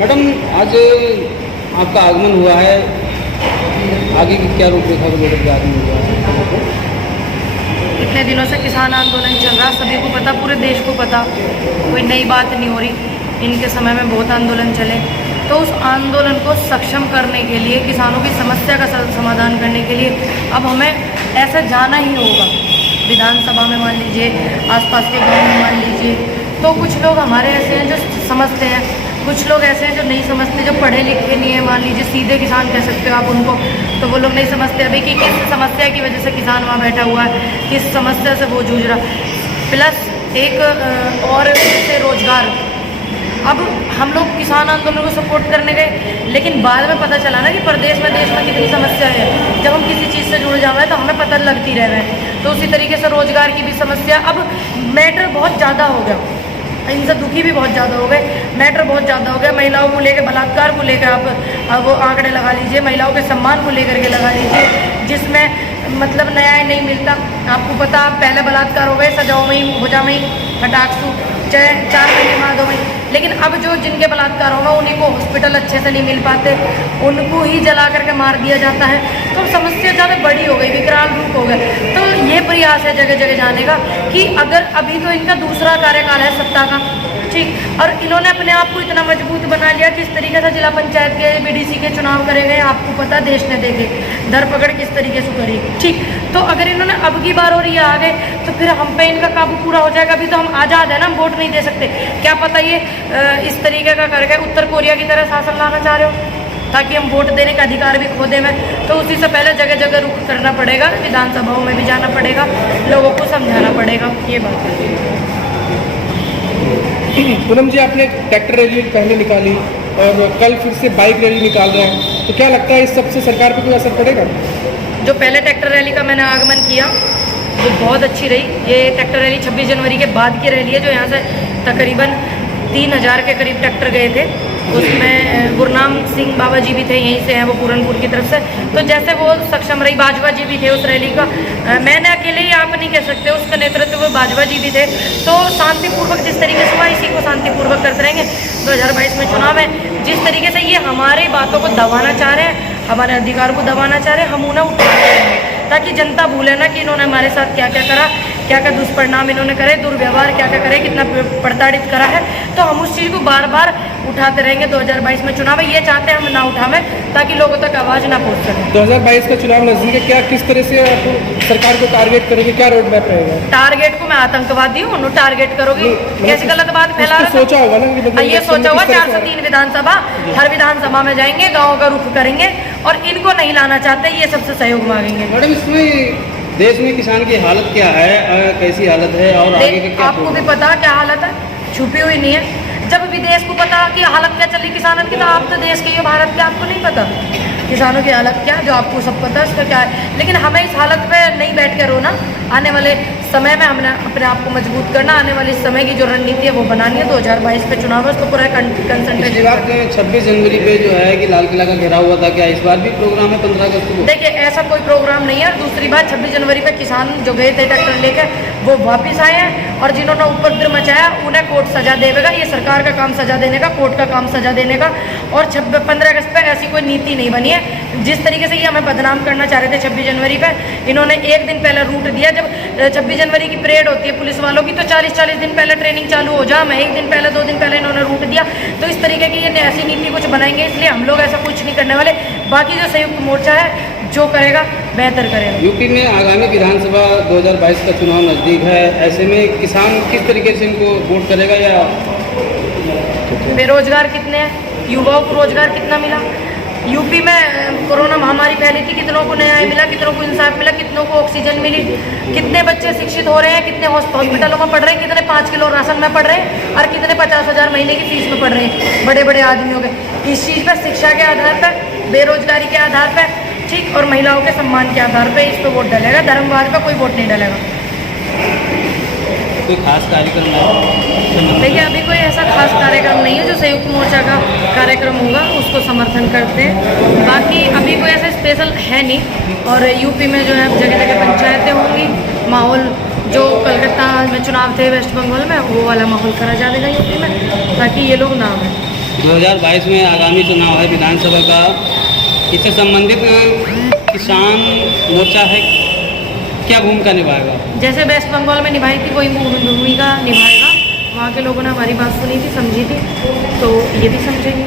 Madam, आज आपका आगमन हुआ है, आगे की क्या रूपरेखा को लेकर के आगमन हुआ है? इतने दिनों से किसान आंदोलन चल रहा, सभी को पता, पूरे देश को पता, कोई नई बात नहीं हो रही। इनके समय में बहुत आंदोलन चले, तो उस आंदोलन को सक्षम करने के लिए, किसानों की समस्या का समाधान करने के लिए अब हमें ऐसे जाना ही होगा। विधानसभा में मान लीजिए, आसपास के गाँव में मान लीजिए, तो कुछ लोग हमारे ऐसे हैं जो समझते हैं, कुछ लोग ऐसे हैं जो नहीं समझते, जो पढ़े लिखे नहीं है, मान लीजिए सीधे किसान कह सकते हो आप उनको, तो वो लोग नहीं समझते अभी कि किस समस्या की वजह से किसान वहाँ बैठा हुआ है, किस समस्या से वो जूझ रहा। प्लस एक और से रोजगार। अब हम लोग किसान आंदोलन को सपोर्ट करने गए, लेकिन बाद में पता चला ना कि प्रदेश में, देश में कितनी समस्या है। जब हम किसी चीज़ से जुड़ जाए तो हमें पता लगती रहे। तो उसी तरीके से रोजगार की भी समस्या, अब मैटर बहुत ज़्यादा हो गया, इनसे दुखी भी बहुत ज़्यादा हो गए, मैटर बहुत ज़्यादा हो गया। महिलाओं को लेकर, बलात्कार को लेकर आप वो आंकड़े लगा लीजिए, महिलाओं के सम्मान को लेकर के लगा लीजिए, जिसमें मतलब न्याय नहीं मिलता। आपको पता, पहले बलात्कार हो गए, सजाओ में ही, भुजा में ही, फटाकसू, चाहे 4 महीने में, 2 महीने, लेकिन अब जो जिनके बलात्कार होगा उन्हीं को हॉस्पिटल अच्छे से नहीं मिल पाते, उनको ही जला करके मार दिया जाता है। तो समस्या ज़्यादा बड़ी हो गई, विकराल रूप हो गए। तो ये प्रयास है जगह जगह जाने का कि अगर अभी तो इनका दूसरा कार्यकाल है सत्ता का, ठीक, और इन्होंने अपने आप को इतना मजबूत बना लिया, किस तरीके से जिला पंचायत के, बीडीसी के चुनाव करे गए, आपको पता, देश ने देखे धरपकड़ किस तरीके से करी, ठीक। तो अगर इन्होंने अब की बार और ये आ गए तो फिर हम पे इनका काबू पूरा हो जाएगा। अभी तो हम आज़ाद है ना, हम वोट नहीं दे सकते, क्या पता ये इस तरीके का करके उत्तर कोरिया की तरह शासन लाना चाह रहे हो, ताकि हम वोट देने का अधिकार भी खो दें। तो उसी से पहले जगह जगह रुख करना पड़ेगा, विधानसभाओं में भी जाना पड़ेगा, लोगों को समझाना पड़ेगा, ये बात है। पूनम जी, आपने ट्रैक्टर रैली पहले निकाली और कल फिर से बाइक रैली निकाल रहे हैं, तो क्या लगता है इस सबसे सरकार पर कोई असर पड़ेगा? जो पहले ट्रैक्टर रैली का मैंने आगमन किया वो बहुत अच्छी रही। ये ट्रैक्टर रैली 26 जनवरी के बाद की रैली है, जो यहाँ से तकरीबन 3000 के करीब ट्रैक्टर गए थे। उसमें गुरनाम सिंह बाबा जी भी थे, यहीं से हैं वो, पूरनपुर की तरफ से। तो जैसे वो सक्षम रही, बाजवा जी भी थे उस रैली का, मैंने अकेले ही आप नहीं कह सकते, उसका नेतृत्व वो बाजवा जी भी थे। तो शांतिपूर्वक जिस तरीके से हुआ, इसी को शांतिपूर्वक करते रहेंगे। 2022 में चुनाव है, जिस तरीके से ये हमारे बातों को दबाना चाह रहे हैं, हमारे अधिकार को दबाना चाह रहे हैं, हम उन्हें उठाते रहेंगे, ताकि जनता भूले ना कि इन्होंने हमारे साथ क्या क्या करा, क्या क्या दुष्परिणाम इन्होंने करे, दुर्व्यवहार क्या क्या करे, कितना प्रताड़ित करा है। तो हम उस चीज़ को बार बार उठाते रहेंगे। 2022 में चुनाव है, ये चाहते हैं हम ना उठावें, ताकि लोगों तक आवाज़ ना पहुँच सके। 2022 का चुनाव नजदीक है, क्या किस तरह से आप सरकार को टारगेट करेंगे, क्या रोड मैप रहेगा? टारगेट को मैं आतंकवादी हूँ, टारगेट करोगी, कैसी गलत बात फैला रहा? सोचा होगा ना, ये सोचा होगा। 403 विधानसभा, हर विधानसभा में जाएंगे, गाँव का रुख करेंगे, और इनको नहीं लाना चाहते, ये सबसे सहयोग मांगेंगे। मैडम, इसमें देश में किसान की हालत क्या है, कैसी हालत है, और आगे का क्या? आपको भी पता क्या हालत है, छुपी हुई नहीं है। जब विदेश को पता कि हालत क्या चली किसानों की, तो आप तो देश के, ये भारत के, आपको नहीं पता किसानों की हालत क्या, जो आपको सब पता है उसका क्या है। लेकिन हमें इस हालत पे नहीं बैठ के रोना, आने वाले समय में हमने अपने आप को मजबूत करना, आने वाले समय की जो रणनीति है वो बनानी है। 2022 पे चुनाव है, उसको पूरा कंसंट्रेट। बात 26 जनवरी पे जो है कि लाल किला का घेराव हुआ था, क्या इस बार भी प्रोग्राम है 15 अगस्त को? देखिए, ऐसा कोई प्रोग्राम नहीं है। दूसरी बात, 26 जनवरी पे किसान जो गए थे ट्रैक्टर लेकर, वो वापिस आए हैं, और जिन्होंने उपद्रव मचाया उन्हें कोर्ट सजा देगा। ये सरकार का काम सजा देने का, कोर्ट का काम सजा देने का। और 15 अगस्त पे ऐसी कोई नीति नहीं बनी है। जिस तरीके से ये हमें बदनाम करना चाह रहे थे 26 जनवरी पे, इन्होंने एक दिन पहले रूट दिया। जब 26 जनवरी की परेड होती है पुलिस वालों की, तो 40-40 दिन पहले ट्रेनिंग चालू हो जा, मैं 1 दिन पहले, 2 दिन पहले इन्होंने रूट दिया। तो इस तरीके की ये ऐसी नीति कुछ बनाएंगे, इसलिए हम लोग ऐसा कुछ नहीं करने वाले। बाकी जो संयुक्त मोर्चा है जो करेगा बेहतर करेगा। यूपी में आगामी विधानसभा 2022 का चुनाव नज़दीक है, ऐसे में किसान किस तरीके से इनको वोट करेगा? या बेरोजगार कितने हैं, युवाओं को रोजगार कितना मिला? यूपी में कोरोना महामारी फैली थी, कितनों को न्याय मिला, कितनों को इंसाफ मिला, कितनों को ऑक्सीजन मिली, कितने बच्चे शिक्षित हो रहे हैं, कितने हॉस्पिटलों में पढ़ रहे हैं, कितने 5 किलो राशन में पढ़ रहे हैं, और कितने 50,000 महीने की फीस में पढ़ रहे हैं बड़े बड़े आदमियों के। इस चीज़ पर, शिक्षा के आधार पर, बेरोजगारी के आधार पर, ठीक, और महिलाओं के सम्मान के आधार पर इस पर वोट डलेगा। धर्मवाद पर कोई वोट नहीं डलेगा। कोई खास कार्यक्रम है? देखिए, अभी कोई ऐसा खास कार्यक्रम नहीं है। जो संयुक्त मोर्चा का कार्यक्रम होगा उसको समर्थन करते हैं, बाकी अभी कोई ऐसा स्पेशल है नहीं। और यूपी में जो है जगह जगह पंचायतें होंगी, माहौल जो कलकत्ता में चुनाव थे वेस्ट बंगाल में, वो वाला माहौल करा जाएगा यूपी में, ताकि ये लोग ना आए। 2022 में आगामी चुनाव है विधानसभा का, इससे संबंधित किसान मोर्चा है, क्या भूमिका निभाएगा? जैसे वेस्ट बंगाल में निभाई थी वही भूमिका निभाएगा। वहाँ के लोगों ने हमारी बात सुनी थी, समझी थी, तो ये भी समझेंगे।